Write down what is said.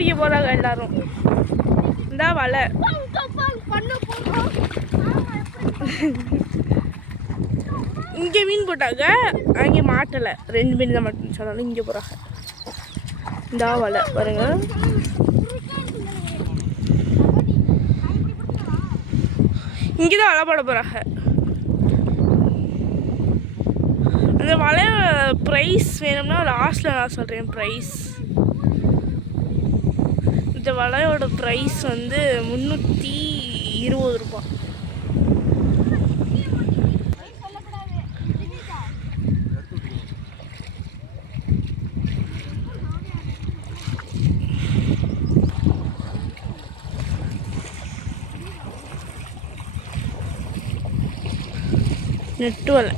பிடிக்க போகிறாங்க எல்லாரும். இந்த வலை இங்கே மீன் போட்டாங்க, அங்கே மாட்டலை. 2 மீன் தான் மாட்டேன்னு சொன்னாலும் இங்கே போகிறாங்க. இந்த வலை பாருங்க. இங்கே தான் வலை போட போகிறாங்க. அந்த வலை ப்ரைஸ் வேணும்னா லாஸ்ட்டில் நான் சொல்கிறேன் ப்ரைஸ். இந்த வலையோட ப்ரைஸ் வந்து 320 ரூபா. நெட்டு வலை